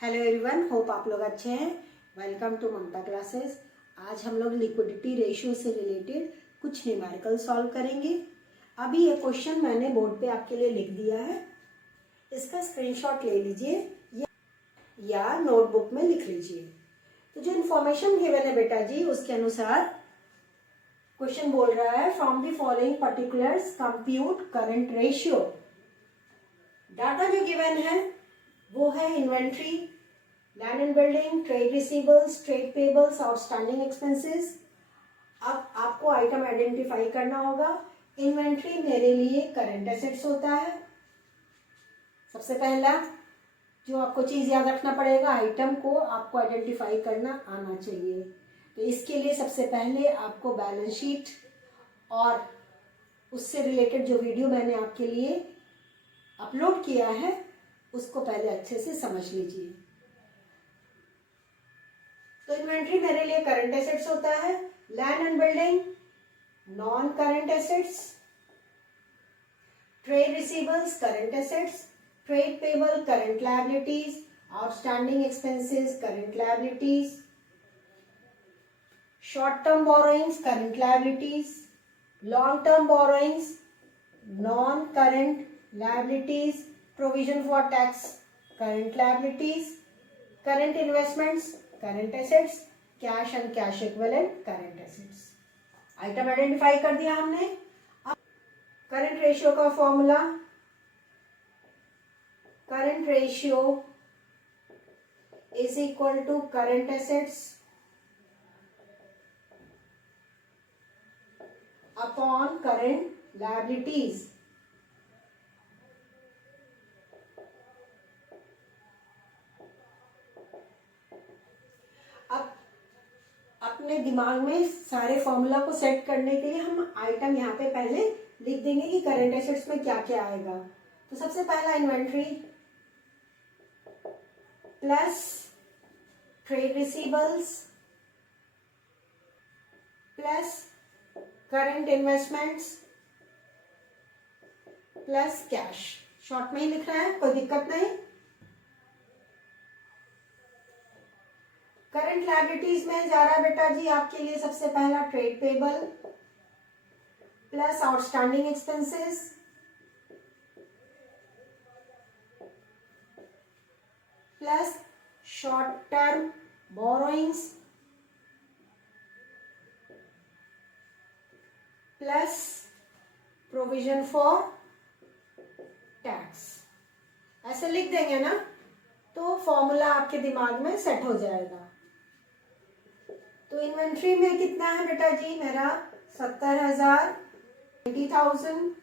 Hello everyone, hope आप लोग अच्छे हैं। Welcome to Mamta classes. आज हम लोग लिक्विडिटी रेशियो से रिलेटेड कुछ न्यूमेरिकल सॉल्व करेंगे। अभी ये क्वेश्चन मैंने बोर्ड पे आपके लिए लिख दिया है, इसका स्क्रीनशॉट ले लीजिए या नोटबुक में लिख लीजिए। तो जो इन्फॉर्मेशन गिवन है बेटा जी, उसके अनुसार क्वेश्चन बोल रहा है from the following particulars compute current ratio. Data जो गिवन है वो है inventory, land and building, trade receivables, trade payables, outstanding expenses. अब आपको आइटम आइडेंटिफाई करना होगा। इन्वेंट्री मेरे लिए करंट एसेट्स होता है। सबसे पहला जो आपको चीज याद रखना पड़ेगा, आइटम को आपको आइडेंटिफाई करना आना चाहिए। तो इसके लिए सबसे पहले आपको बैलेंस शीट और उससे रिलेटेड जो वीडियो मैंने आपके लिए अपलोड किया है उसको पहले अच्छे से समझ लीजिए। तो इन्वेंट्री मेरे लिए करंट एसेट्स होता है, land and building non current assets, trade receivables current assets, trade payable current liabilities, outstanding expenses current liabilities, short term borrowings current liabilities, long term borrowings non current liabilities, provision for tax current liabilities, current investments current assets, cash and cash equivalent current assets. Item identify कर दिया हमने। अब current ratio का formula, current ratio is equal to current assets upon current liabilities. अब अपने दिमाग में सारे फॉर्मूला को सेट करने के लिए हम आइटम यहाँ पे पहले लिख देंगे कि करंट एसेट्स में क्या क्या आएगा। तो सबसे पहला inventory plus trade receivables plus current investments plus cash. Short में ही लिख रहा है, कोई दिक्कत नहीं। करंट लायबिलिटीज में जा रहा है बेटा जी आपके लिए सबसे पहला trade payable plus outstanding expenses plus short term borrowings plus provision for tax. ऐसे लिख देंगे ना तो फॉर्मूला आपके दिमाग में सेट हो जाएगा। तो इन्वेंट्री में कितना है बेटा जी मेरा 70,000, 20,000,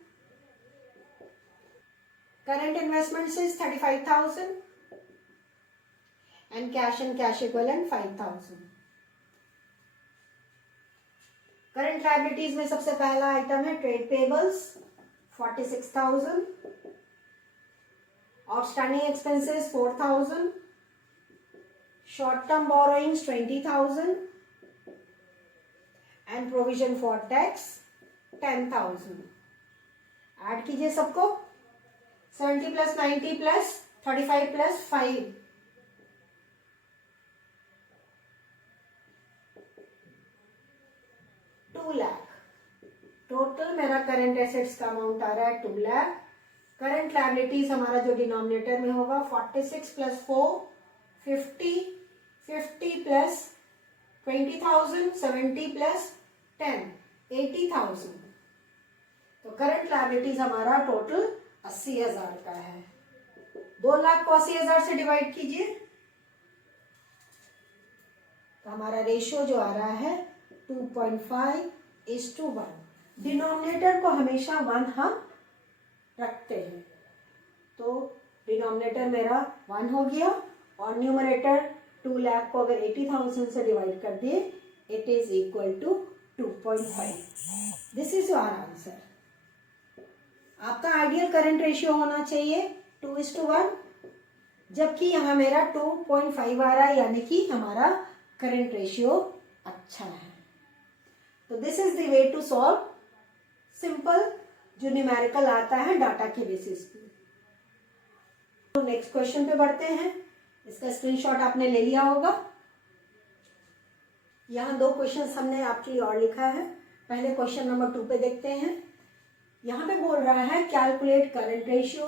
current investments is 35,000 and cash equivalent 5,000। Current liabilities में सबसे पहला आइटम है trade payables 46,000, outstanding expenses 4,000, short term borrowings 20,000 and provision for tax 10,000। Add कीजिए सबको, 70 plus 90 plus 35 plus 5 2 lakh. Total मेरा करंट एसेट्स का अमाउंट आ रहा है 2 लाख। करंट लायबिलिटीज हमारा जो डिनोमिनेटर में होगा 46 प्लस 4 50, 50 प्लस 20,000, 70 प्लस 10 80,000। तो करंट लायबिलिटीज हमारा टोटल 80,000 का है। 2 लाख को 80,000 से डिवाइड कीजिए तो हमारा रेशियो जो आ रहा है 2.5:1। डिनोमिनेटर को हमेशा 1 हम रखते हैं, तो डिनोमिनेटर मेरा 1 हो गया और न्यूमरेटर 2 लाख को अगर 80,000 से डिवाइड कर दिए it is equal to 2.5। This is your answer. आपका आइडियल करंट रेशियो होना चाहिए 2:1, जबकि यहाँ मेरा 2.5 आ रहा है, यानी कि हमारा करंट रेशियो अच्छा है। तो this is the way to solve simple जो न्यूमेरिकल आता है डाटा के बेसिस पे। तो नेक्स्ट क्वेश्चन पे बढ़ते हैं। इसका स्क्रीनशॉट आपने ले लिया होगा। यहाँ 2 क्वेश्चंस हमने आपके लिए और लिखा है। पहले क्वेश्चन नंबर 2 पे देखते हैं। यहाँ पे बोल रहा है calculate current ratio,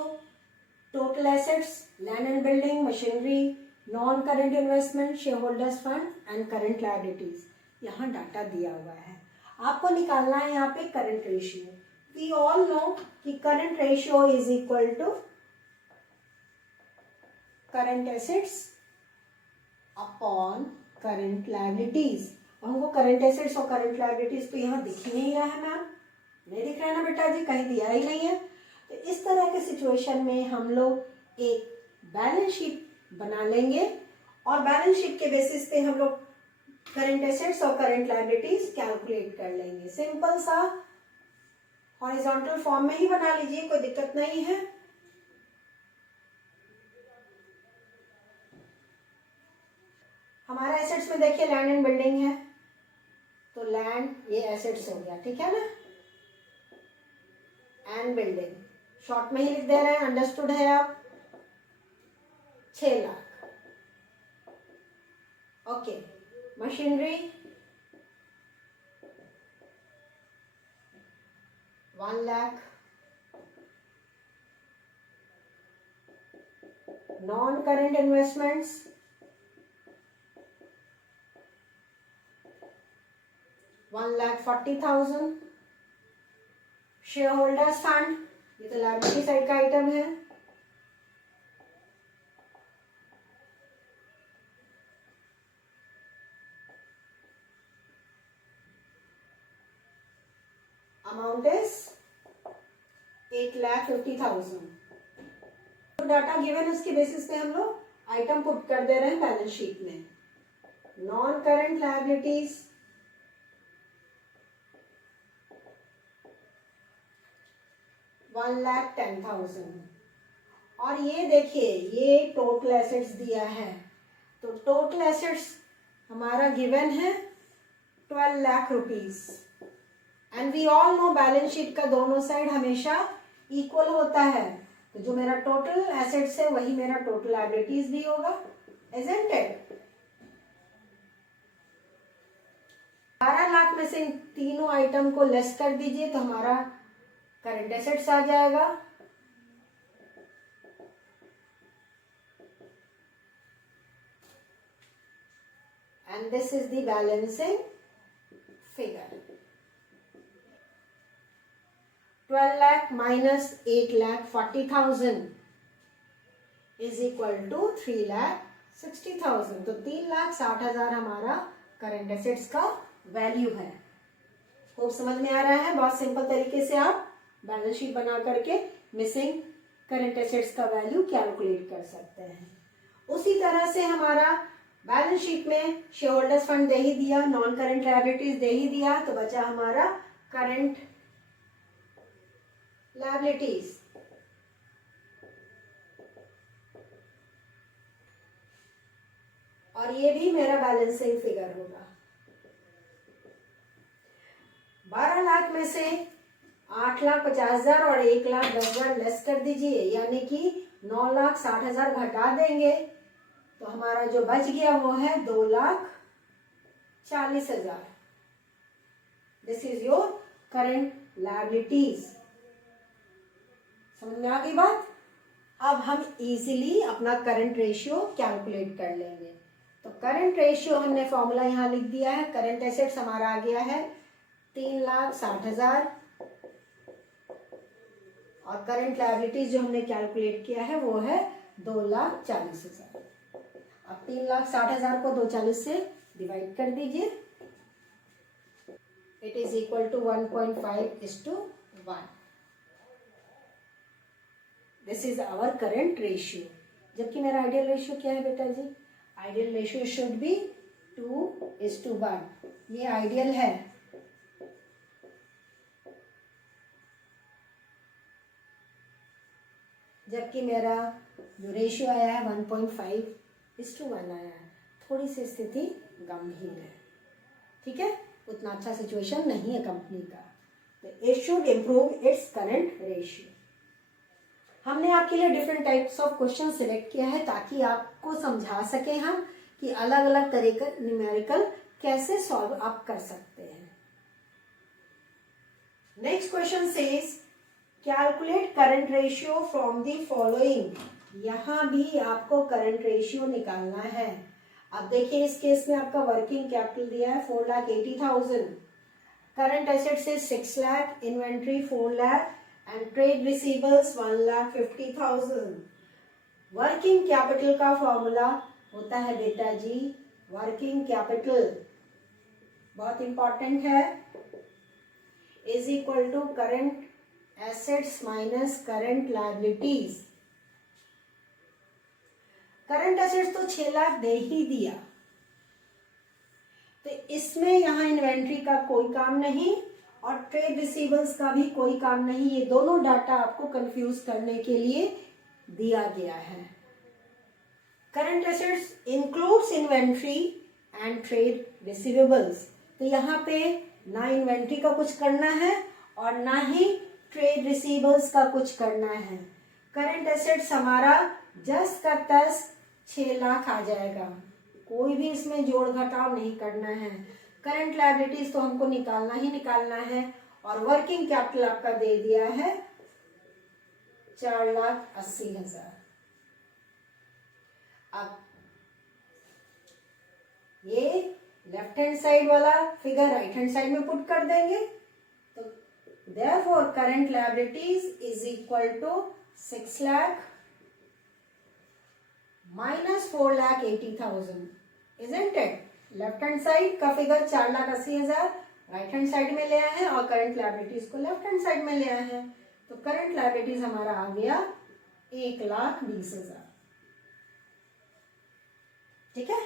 total assets, land and building, machinery, non current investment, shareholders fund and current liabilities. यहाँ डाटा दिया हुआ है, आपको निकालना है यहाँ पे current ratio. We all know कि current ratio is equal to current assets upon current liabilities. हमको करंट एसेट्स और करंट लायबिलिटीज तो यहाँ दिख ही नहीं रहा है मैम, नहीं दिख रहा है ना बेटा जी, कहीं दिया ही नहीं है। तो इस तरह के सिचुएशन में हम लोग एक बैलेंस शीट बना लेंगे और बैलेंस शीट के बेसिस पे हम लोग करंट एसेट्स और करंट लायबिलिटीज कैलकुलेट कर लेंगे। सिंपल सा हॉरिजॉन्टल फॉर्म में ही बना लीजिए, कोई दिक्कत नहीं है। हमारा एसेट्स में देखिए लैंड एंड बिल्डिंग है, तो लैंड ये एसेट्स हो गया, ठीक है ना, एंड बिल्डिंग शॉर्ट में ही लिख दे रहे हैं, अंडरस्टूड है आप। 6 lakh. Okay, machinery 1 lakh, non current investments 1,40,000, share holders fund ये तो लायबिलिटी साइड का आइटम है, अमाउंट इज 8,50,000। तो डाटा गिवन उसके बेसिस पे हम लोग आइटम पुट कर दे रहे हैं बैलेंस शीट में। नॉन करंट लायबिलिटीज 1,10,000 और ये देखिए ये टोटल एसेट्स दिया है, तो टोटल एसेट्स हमारा गिवन है 12 lakh rupees. And we all know balance sheet का दोनों साइड हमेशा इक्वल होता है, तो जो मेरा टोटल एसेट्स है वही मेरा टोटल लायबिलिटीज भी होगा, इजंट इट। 12 लाख में से इन तीनों आइटम को लेस कर दीजिए तो हमारा करंट एसेट्स आ जाएगा। And this is the balancing figure. 12 lakh minus 8,40,000 is equal to 3,60,000। तो 3,60,000 हमारा करंट एसेट्स का वैल्यू है। खूब समझ में आ रहा है, बहुत सिंपल तरीके से आप बैलेंस शीट बना करके मिसिंग करंट एसेट्स का वैल्यू कैलकुलेट कर सकते हैं। उसी तरह से हमारा बैलेंस शीट में शेयर होल्डर्स फंड दे ही दिया, नॉन करंट लायबिलिटीज दे ही दिया, तो बचा हमारा करंट लायबिलिटीज। और ये भी मेरा बैलेंसिंग फिगर होगा। 12 लाख में से 8,50,000 और 1,10,000 लेस कर दीजिए, यानी कि 9,60,000 घटा देंगे, तो हमारा जो बच गया वो है 2,40,000। This is your current liabilities. समझ में आ गई बात? अब हम इजीली अपना करंट रेशियो कैलकुलेट कर लेंगे। तो करंट रेशियो हमने फॉर्मूला यहाँ लिख दिया है। करंट एसेट्स हमारा आ गया है 3,60,000 और करंट लायबिलिटीज जो हमने कैलकुलेट किया है वो है 2,40,000। अब 3,60,000 को 2,40 से डिवाइड कर दीजिए, it is equal to 1.5:1। This is our current ratio. जबकि मेरा आइडियल रेशियो क्या है बेटा जी? Ideal ratio should be 2:1। ये आइडियल है। जबकि मेरा जो रेशियो आया है 1.5:1 आया है। थोड़ी सी स्थिति गंभीर है, ठीक है, उतना अच्छा सिचुएशन नहीं है कंपनी का, तो it should improve its current ratio. हमने आपके लिए different types of question select किया है ताकि आपको समझा सके हम कि अलग अलग तरह का न्यूमेरिकल कैसे सॉल्व आप कर सकते हैं। Next question says calculate current ratio from the following. यहां भी आपको करंट रेशियो निकालना है। अब देखिए इस केस में आपका वर्किंग कैपिटल दिया है 4,80,000, current assets is 6 lakh, inventory 4 lakh and trade receivables 1,50,000। Working capital का फॉर्मूला होता है बेटा जी, वर्किंग कैपिटल बहुत इंपॉर्टेंट है, is equal to current assets minus current liabilities. Current assets तो 6 लाख दे ही दिया, तो इसमें यहां इन्वेंट्री का कोई काम नहीं और ट्रेड रिसीवेबल्स का भी कोई काम नहीं। ये दोनों डाटा आपको कंफ्यूज करने के लिए दिया गया है। Current assets includes inventory and trade receivables, तो यहाँ पे ना इन्वेंट्री का कुछ करना है और ना ही ट्रेड रिसीवेबल्स का कुछ करना है। करंट एसेट्स हमारा जस का तस 6 लाख आ जाएगा, कोई भी इसमें जोड़ घटाव नहीं करना है। करंट लायबिलिटीज तो हमको निकालना ही निकालना है और वर्किंग कैपिटल आपका दे दिया है 4,80,000। अब ये लेफ्ट हैंड साइड वाला फिगर राइट हैंड साइड में पुट कर देंगे, तो therefore current liabilities is equal to 6 lakh minus 4,80,000, isn't it? Left hand side का फिगर 4,80,000 राइट हैंड साइड में ले आए हैं और करंट लायबिलिटीज को लेफ्ट हैंड साइड में ले आए हैं, तो करंट लायबिलिटीज हमारा आ गया 1,20,000। ठीक है।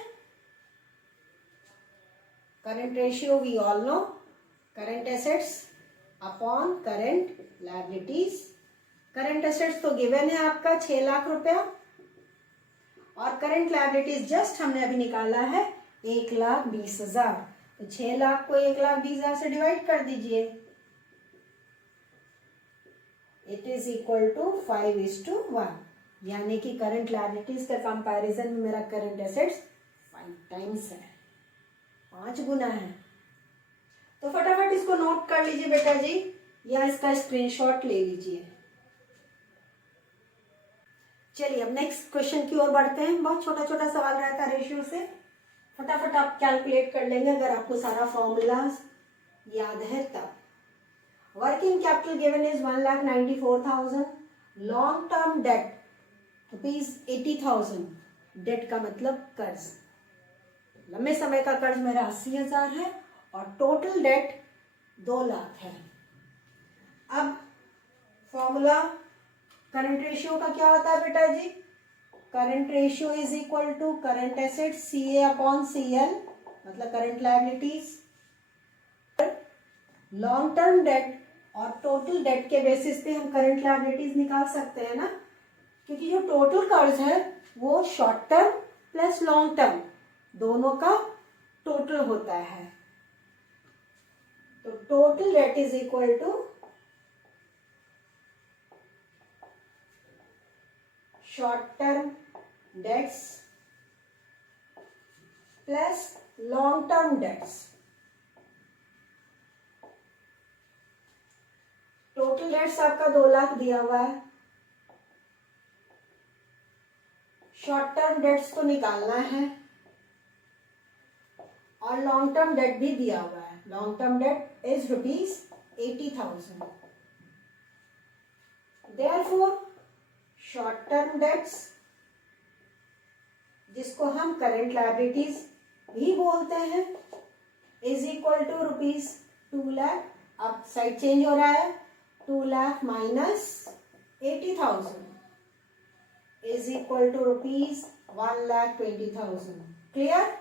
Current ratio we all know, current assets upon current liabilities. Current assets तो गिवन है आपका 6 लाख रुपया और करंट लायबिलिटीज जस्ट हमने अभी निकाला है 1,20,000, तो 6 लाख को 1,20,000 से डिवाइड कर दीजिए, इट इज इक्वल टू 5:1, यानी कि करंट लायबिलिटीज के कंपैरिजन में मेरा करंट एसेट्स 5 टाइम्स है, 5 गुना है। तो फटाफट इसको नोट कर लीजिए बेटा जी या इसका स्क्रीनशॉट ले लीजिए। चलिए अब नेक्स्ट क्वेश्चन की ओर बढ़ते हैं। बहुत छोटा छोटा सवाल रहता है रेशियो से, फटाफट आप कैलकुलेट कर लेंगे अगर आपको सारा फॉर्मूला याद है तब। Working capital given is 1,94,000, long term debt ₹80,000, debt का मतलब कर्ज, लंबे समय का कर्ज मेरा 80,000 है और टोटल डेट 2 लाख है। अब फॉर्मूला करंट रेशियो का क्या होता है बेटा जी? Current ratio is equal to current asset CA upon CL, मतलब current liabilities, long term debt और टोटल डेट के बेसिस पे हम करंट लायबिलिटीज निकाल सकते हैं ना, क्योंकि जो टोटल कर्ज है वो short term plus long term दोनों का टोटल होता है। तो total debt is equal to short term debts plus long term debts. Total debts आपका 2 लाख दिया हुआ है, शॉर्ट टर्म डेट्स को निकालना है और लॉन्ग टर्म डेट भी दिया हुआ है। Long term date is ₹80,000। Therefore short term dates, जिसको हम करंट लायबिलिटीज भी बोलते हैं, इज इक्वल टू ₹2 लाख। अब साइड चेंज हो रहा है, 2 lakh minus 80,000 is equal to ₹1,20,000। Clear?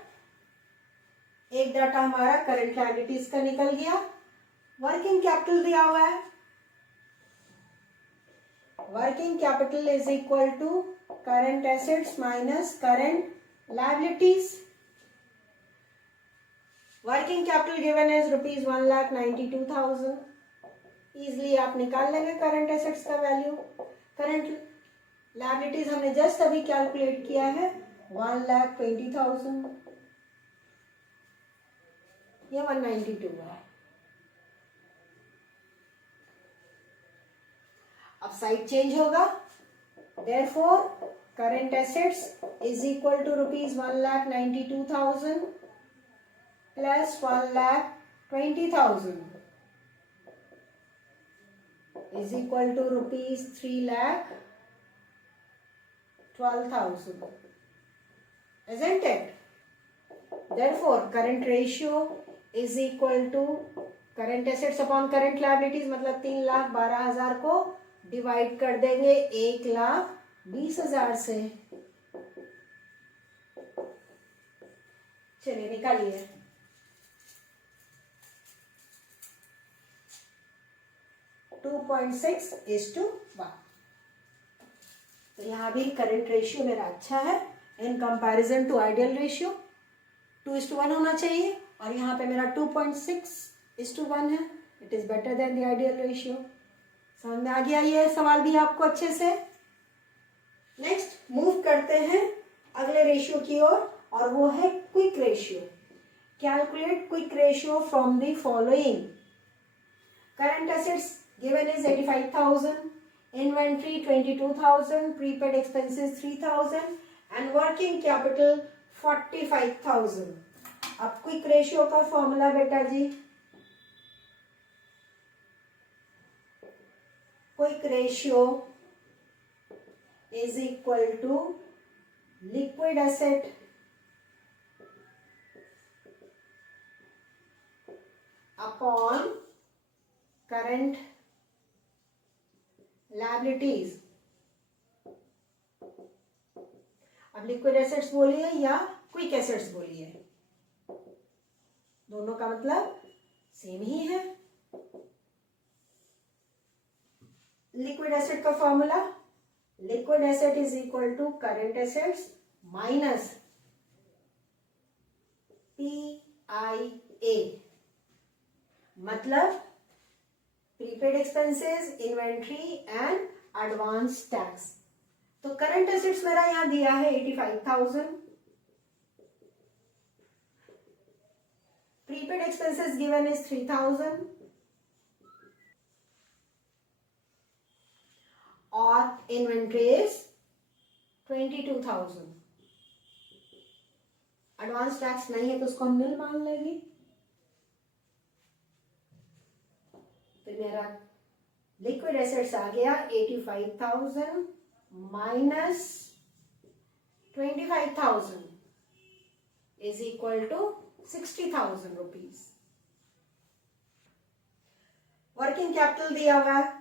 एक डाटा हमारा करंट लायबिलिटीज का निकल गया। वर्किंग कैपिटल दिया हुआ है, working capital is equal to current assets minus current liabilities. Working capital given is ₹1,92,000। Easily आप निकाल लेंगे करंट एसेट्स का वैल्यू। करंट लायबिलिटीज हमने जस्ट अभी कैलकुलेट किया है 1,20,000, ये 192 है। अब साइड चेंज होगा, therefore current assets is equal to rupees 1,92,000 plus 1,20,000 is equal to rupees 3,12,000, isn't it? Therefore current ratio is equal to current assets upon current liabilities, मतलब 3,12,000 को डिवाइड कर देंगे 1,20,000 से। चलिए निकालिए। टू 2.6:1। तो यहाँ भी करंट रेशियो मेरा अच्छा है in comparison to ideal ratio. 2:1 होना चाहिए और यहाँ पे मेरा 2.6:1 है। It is better than the ideal ratio. समझ में आ गया ये सवाल भी आपको अच्छे से। नेक्स्ट मूव करते हैं अगले रेशियो की ओर और वो है quick ratio. Calculate quick ratio from the following. Current assets given is 85,000, inventory 22,000, prepaid expenses 3,000 and working capital 45,000। अब क्विक रेशियो का फॉर्मूला बेटा जी, quick ratio is equal to liquid asset upon current liabilities। अब liquid assets बोलिए या quick assets बोलिए, दोनों का मतलब सेम ही है। लिक्विड एसेट का formula, liquid asset is equal to current assets minus PIA, मतलब prepaid expenses, inventory and advance tax. तो करंट एसेट्स मेरा यहां दिया है 85,000, प्रीपेड एक्सपेंसेस गिवन इज 3,000 और इन्वेंट्री इज 22,000। एडवांस टैक्स नहीं है तो उसको हम निल मान लेंगे। तो मेरा लिक्विड एसेट्स आ गया 85,000 minus 25,000 is equal to 60,000 rupees. Working capital दिया हुआ है,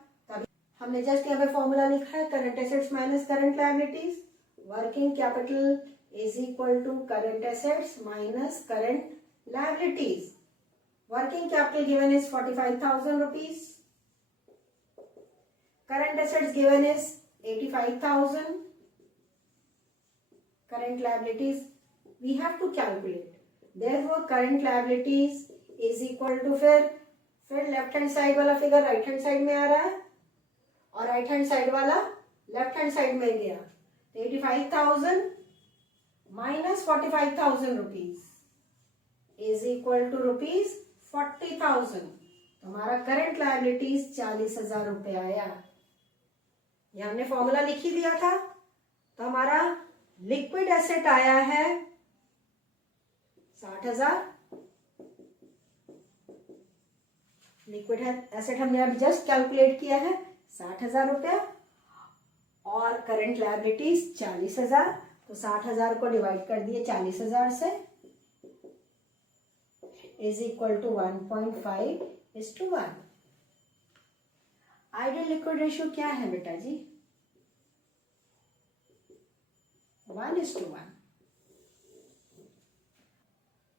हमने जस्ट यहाँ पे फॉर्मूला लिखा है current assets minus current liabilities. Working capital is equal to current assets minus current liabilities. Working capital given is 45,000 rupees, current assets given is 85,000, current liabilities we have to calculate, therefore current liabilities is equal to फिर left hand side वाला figure right hand side में आ रहा है और right hand side वाला left hand side में गया। तो 85,000 minus 45,000 rupees is equal to rupees 40,000। तो हमारा करंट लायबिलिटीज 40,000 रुपये आया। ये हमने फॉर्मूला लिख ही दिया था। तो हमारा लिक्विड एसेट आया है 60,000। लिक्विड एसेट हमने अभी जस्ट कैलकुलेट किया है 60,000 रुपया और करंट लायबिलिटीज 40,000। तो 60,000 को डिवाइड कर दिए 40,000 से, is equal to 1.5:1। Ideal liquid ratio क्या है बेटा जी? 1:1,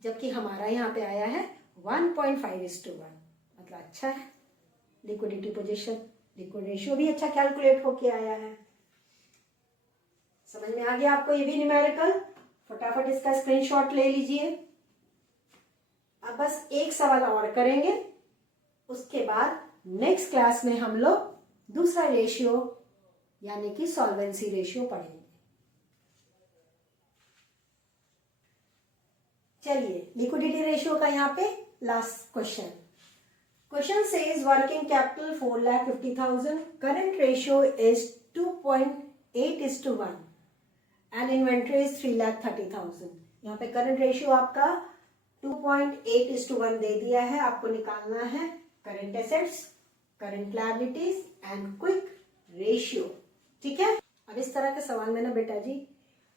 जबकि हमारा यहाँ पे आया है 1.5:1, मतलब अच्छा है। लिक्विडिटी पोजीशन, लिक्विड रेशियो भी अच्छा कैलकुलेट होके आया है। समझ में आ गया आपको ये भी न्यूमेरिकल? फटाफट इसका स्क्रीनशॉट ले लीजिए। अब बस एक सवाल और करेंगे, उसके बाद नेक्स्ट क्लास में हम लोग दूसरा रेशियो यानी कि सॉल्वेंसी रेशियो पढ़ेंगे। चलिए लिक्विडिटी रेशियो का यहाँ पे last question. Question says working capital 4,50,000, current ratio is 2.8:1 and inventory is 3,30,000। यहाँ पे करंट रेशियो आपका 2.8:1 दे दिया है, आपको निकालना है current assets, current liabilities and quick ratio. ठीक है, अब इस तरह के सवाल में ना बेटा जी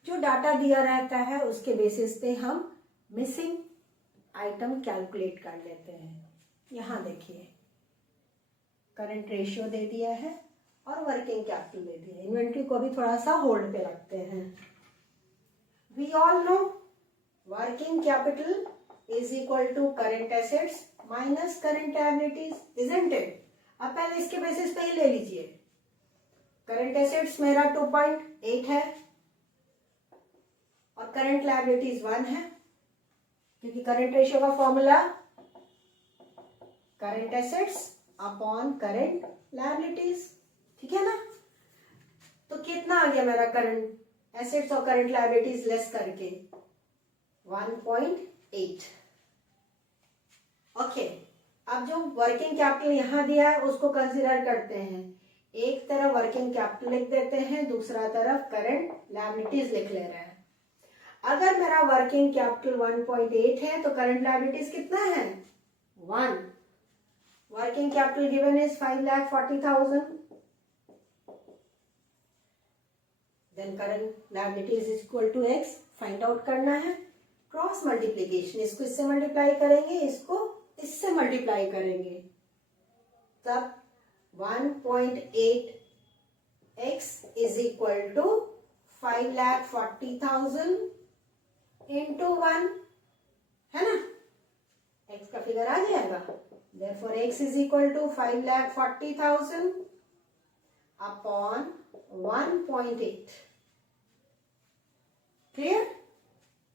जो डाटा दिया रहता है उसके बेसिस पे हम मिसिंग आइटम कैलकुलेट कर लेते हैं। यहाँ देखिए करंट रेशियो दे दिया है और वर्किंग कैपिटल दे दिया है। इन्वेंट्री को भी थोड़ा सा होल्ड पे रखते हैं। We all know working capital is equal to current assets minus current liabilities, isn't it. अब पहले इसके बेसिस पे ही ले लीजिए। करंट एसेट्स मेरा 2.8 है और करंट लायबिलिटीज 1 है, क्योंकि करंट रेशियो का formula current assets upon current liabilities. ठीक है ना, तो कितना आ गया मेरा करंट एसेट्स और करंट लायबिलिटीज लेस करके 1.8। ओके, अब जो वर्किंग कैपिटल यहां दिया है उसको कंसीडर करते हैं। एक तरफ वर्किंग कैपिटल लिख देते हैं, दूसरा तरफ करंट लायबिलिटीज लिख ले रहे हैं। अगर मेरा वर्किंग कैपिटल 1.8 है तो करंट लायबिलिटीज कितना है 1। Working capital given is 5,40,000, then current liabilities is equal to x find out करना है। क्रॉस मल्टीप्लीकेशन, इसको इससे मल्टीप्लाई करेंगे, इसको इससे मल्टीप्लाई करेंगे, तब 1.8x is equal to 5,40,000 into 1, है ना, x का फिगर आ जाएगा। therefore x is equal to 5,40,000 upon 1.8। Clear,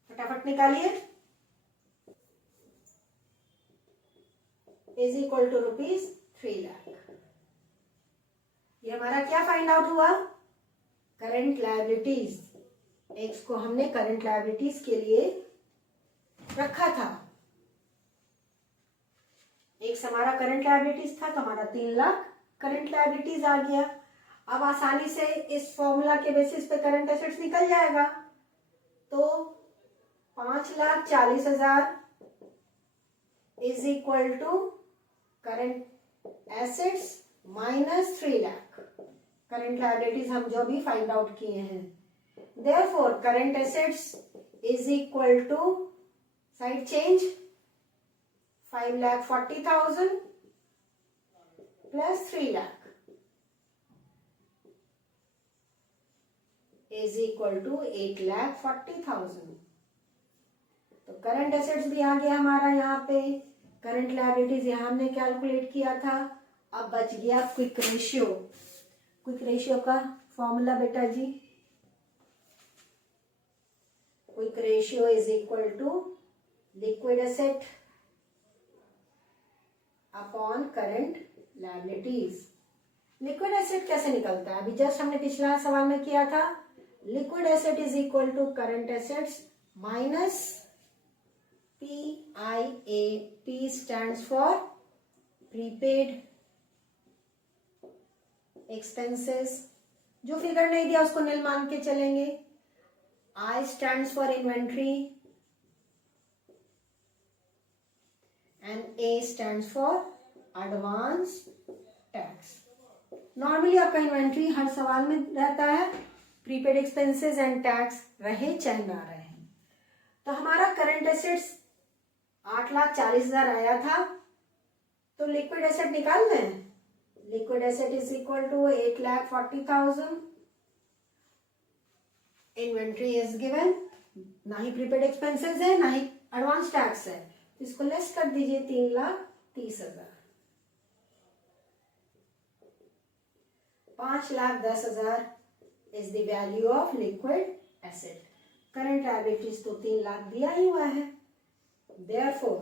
फटाफट निकालिए। Is equal to ₹3 lakh. ये हमारा क्या फाइंड आउट हुआ, करंट लायबिलिटीज। एक्स को हमने करंट लायबिलिटीज के लिए रखा था। एक्स हमारा करंट लायबिलिटीज था तो हमारा 3 लाख करंट लायबिलिटीज आ गया। अब आसानी से इस फॉर्मूला के बेसिस पे करंट एसेट्स निकल जाएगा, तो 5,40,000 is equal to current assets minus 3 lakh current liabilities हम जो भी फाइंड आउट किए हैं। Therefore current assets is equal to, side change, 5,40,000 plus 3 lakh is equal to 8,40,000। तो करंट एसेट्स भी आ गया हमारा यहाँ पे, करंट लायबिलिटीज यहाँ हमने कैलकुलेट किया था। अब बच गया क्विक रेशियो। क्विक रेशियो का फॉर्मूला बेटा जी, quick ratio is equal to liquid asset upon current liabilities. Liquid asset कैसे निकलता है, अभी जस्ट हमने पिछला सवाल में किया था। Liquid asset is equal to current assets minus PIA। P stands for prepaid expenses, जो फिगर नहीं दिया उसको नील मान के चलेंगे। I stands for inventory and A stands for advance tax। Normally आपका इन्वेंट्री हर सवाल में रहता है, प्रीपेड एक्सपेंसेस एंड टैक्स रहे चाहे ना रहे। तो हमारा करंट एसेट्स 8,40,000 आया था, तो लिक्विड एसेट निकाल लें। Liquid asset is equal to 8,40,000। Inventory is given, ना ही प्रीपेड एक्सपेंसेस है ना ही एडवांस टैक्स है, तो इसको लेस कर दीजिए 3,30,000। 5,10,000 is the value of liquid asset. Current liabilities तो 3 लाख दिया ही हुआ है। Therefore,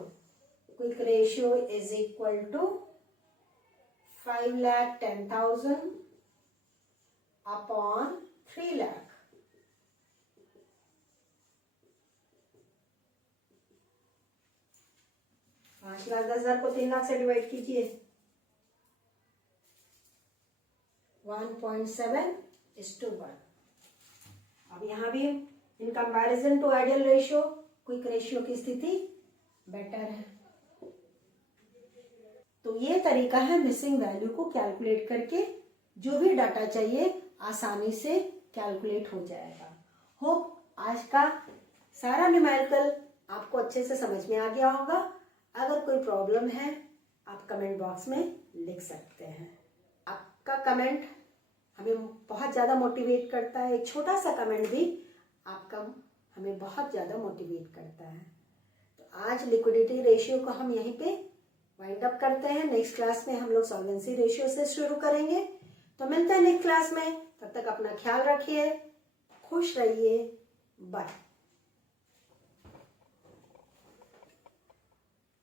quick ratio is equal to 5,10,000 upon 3 lakh. 5,10,000 को 3 लाख से डिवाइड कीजिए। 1.7:1। अब यहाँ भी in comparison to ideal ratio, quick ratio की स्थिति बेटर है। तो ये तरीका है मिसिंग वैल्यू को कैलकुलेट करके जो भी डाटा चाहिए आसानी से कैलकुलेट हो जाएगा। होप आज का सारा न्यूमेरिकल आपको अच्छे से समझ में आ गया होगा। अगर कोई प्रॉब्लम है आप कमेंट बॉक्स में लिख सकते हैं। आपका कमेंट हमें बहुत ज़्यादा मोटिवेट करता है। एक छोटा सा कमेंट भी आपका हमें बहुत ज़्यादा मोटिवेट करता है। तो आज लिक्विडिटी रेशियो को हम यहीं पे वाइंड अप करते हैं। नेक्स्ट क्लास में हम लोग सॉल्वेंसी रेशियो से शुरू करेंगे। तो मिलते हैं नेक्स्ट क्लास में। तब तक अपना ख्याल रखिए, खुश रहिए, बाय।